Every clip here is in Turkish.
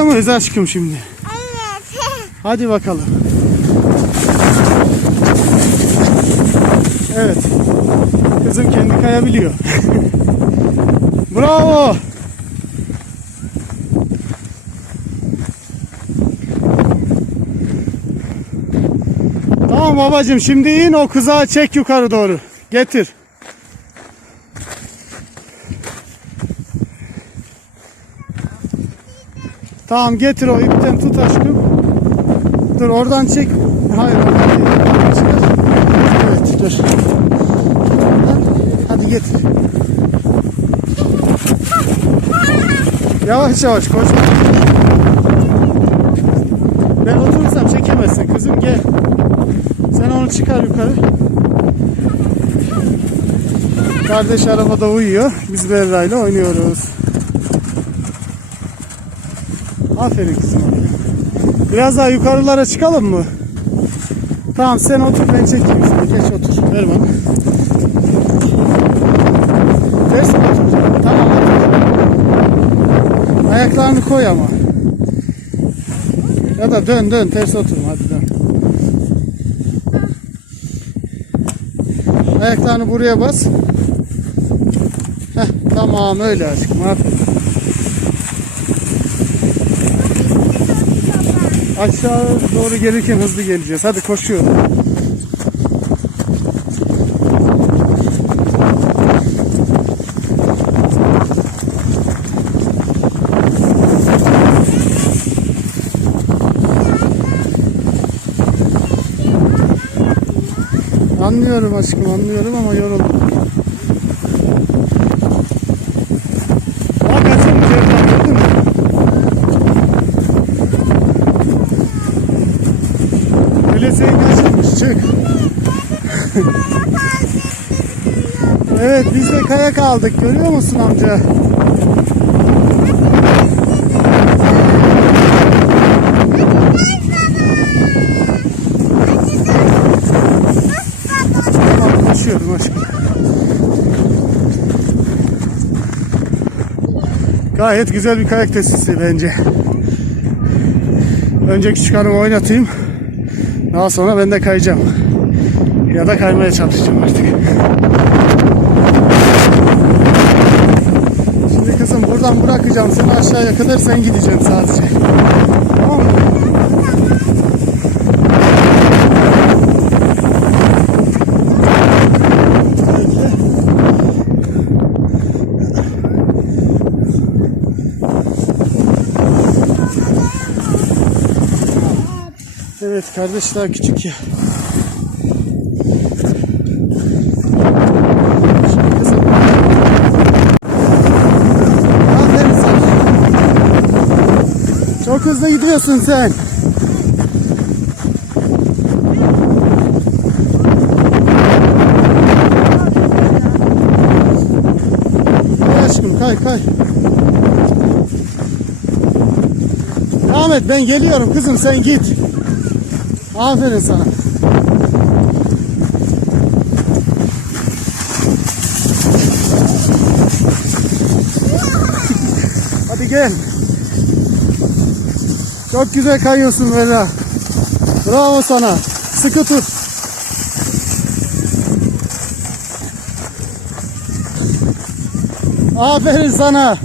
Muyuz aşkım şimdi? Evet. Hadi bakalım. Evet. Kızım kendi kayabiliyor. Bravo. Tamam babacığım şimdi in o kızağı çek yukarı doğru. Getir. Tamam getir o ipten tut aşkım. Dur oradan çek. Hayır oradan değil. Evet dur. Hadi getir. Yavaş yavaş koşma. Ben oturursam çekemezsin kızım gel. Sen onu çıkar yukarı. Kardeş arabada uyuyor. Biz Berra ile oynuyoruz. Aferin kızım. Biraz daha yukarılara çıkalım mı? Tamam sen otur ben çekeyim seni. Geç otur. Ver bana. Ters otur? Tamam otur. Ayaklarını koy ama. Ya da dön dön ters oturma hadi dön. Ayaklarını buraya bas. Heh, tamam öyle aşkım aferin. Aşağı doğru gelirken hızlı geleceğiz. Hadi koşuyorum. Anlıyorum aşkım anlıyorum ama yoruldum. Çık. evet biz de kayak aldık görüyor musun amca? Koşuyorum aşkım. Gayet güzel bir kayak testisi bence. Önce küçük hanımı oynatayım. Daha sonra ben de kayacağım. Ya da kaymaya çalışacağım artık. Şimdi kızım buradan bırakacağım seni aşağıya kadar sen gideceksin sadece. Tamam mı? Evet kardeş daha küçük ya. Çok hızlı gidiyorsun sen. Kay aşkım kay kay. Ahmet ben geliyorum kızım sen git. Aferin sana. Hadi gel. Çok güzel kayıyorsun Vera. Bravo sana. Sıkı tut. Aferin sana.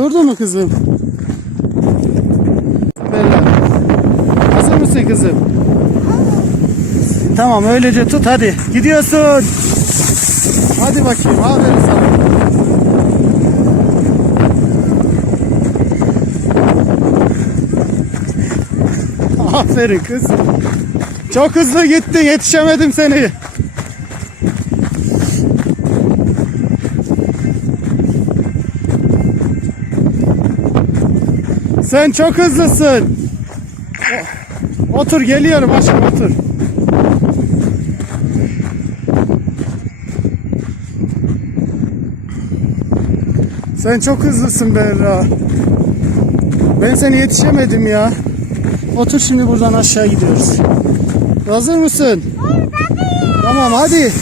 Durdu mu kızım? Bella. Hazır mısın kızım? Tamam öylece tut hadi. Gidiyorsun. Hadi bakayım aferin sana. Aferin kız. Çok hızlı gittin yetişemedim seni. Sen çok hızlısın. Otur geliyorum aşkım otur. Sen çok hızlısın Berra. Ben seni yetişemedim ya. Otur şimdi buradan aşağı gidiyoruz. Hazır mısın? Tamam hadi.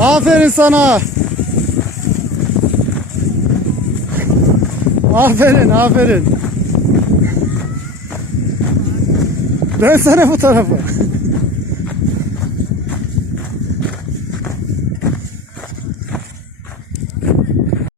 Aferin sana. Aferin, aferin. Dönsene bu tarafa.